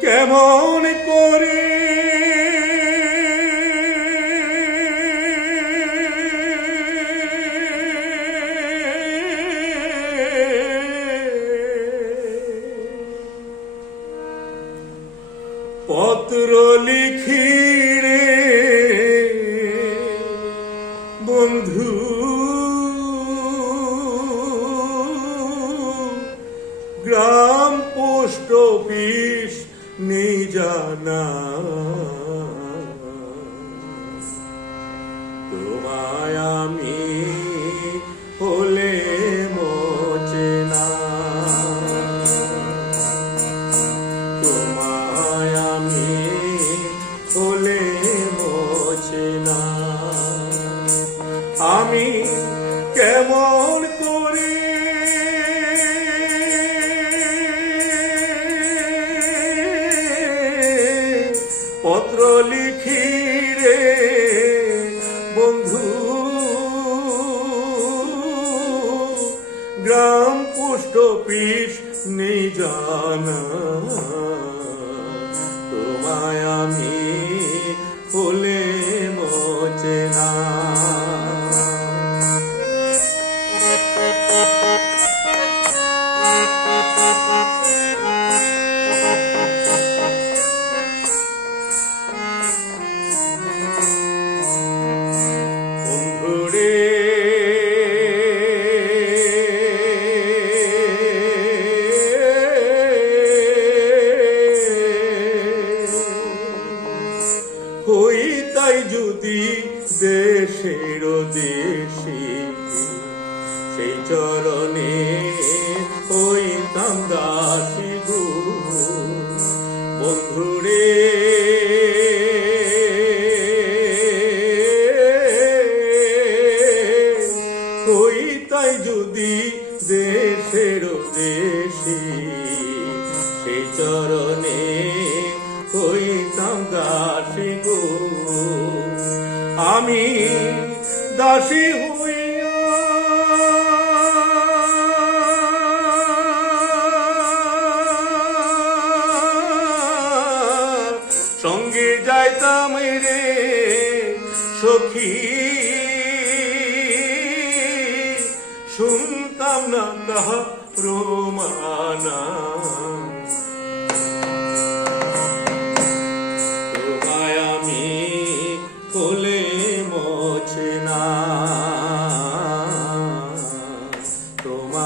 কেমন করে? পত্র লিখি রে বন্ধু। গ্রাম পোস্ট অফিস নেই জানা তোমায় আমি জানা তোমায় আমি ফুলে দেশের দেশে। সেই চরণে হইতাম দাসী গো। বন্ধুরে হই তাই যদি দেশের দেশে, সেই চরণে আমি দাসী হইয়া সঙ্গে যাইতাম রে সখী। শুনতাম না রোমানা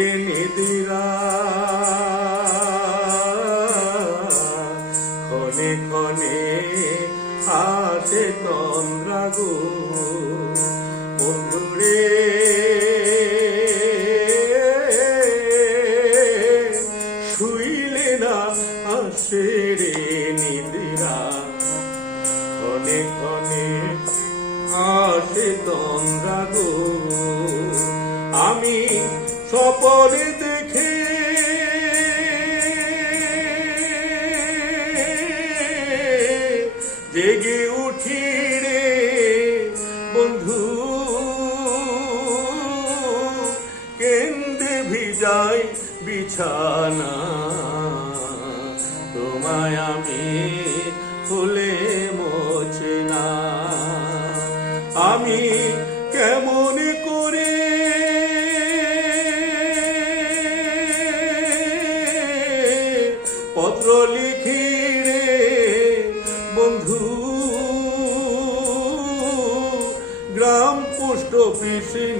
আসের নিদিরা ক্ষণে ক্ষণে আসে তন্দ্রা গো না আসে রে নিদিরা। ক্ষণে ক্ষণে আসে আমি সপনে দেখে। জেগে উঠি রে, বন্ধু। কেন্দ্রে ভিজাই বিছানা, তোমায় আমি ফুলে মোছে না আমি কেমন করে গ্রাম পোস্ট অফিস নেই জানা